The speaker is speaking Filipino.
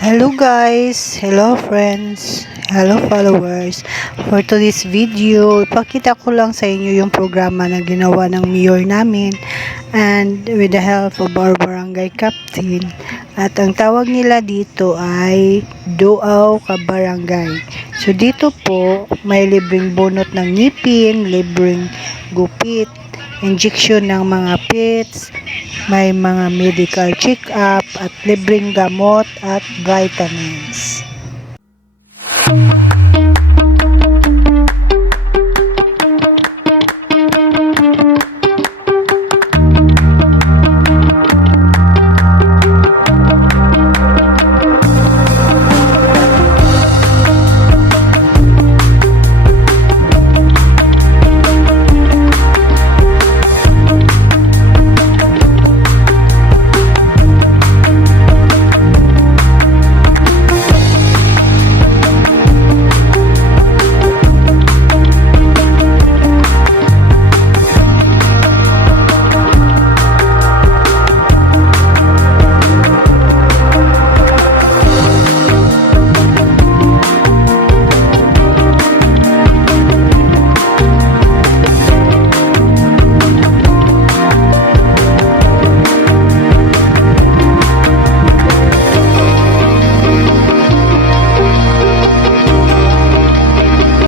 Hello guys, hello friends, hello followers. For today's video, ipakita ko lang sa inyo yung programa na ginawa ng mayor namin and with the help of our barangay captain. At ang tawag nila dito ay Duaw ka Barangay. So dito po, may libreng bunot ng ngipin, libreng gupit, injection ng mga pets, may mga medical check-up at libreng gamot at vitamins.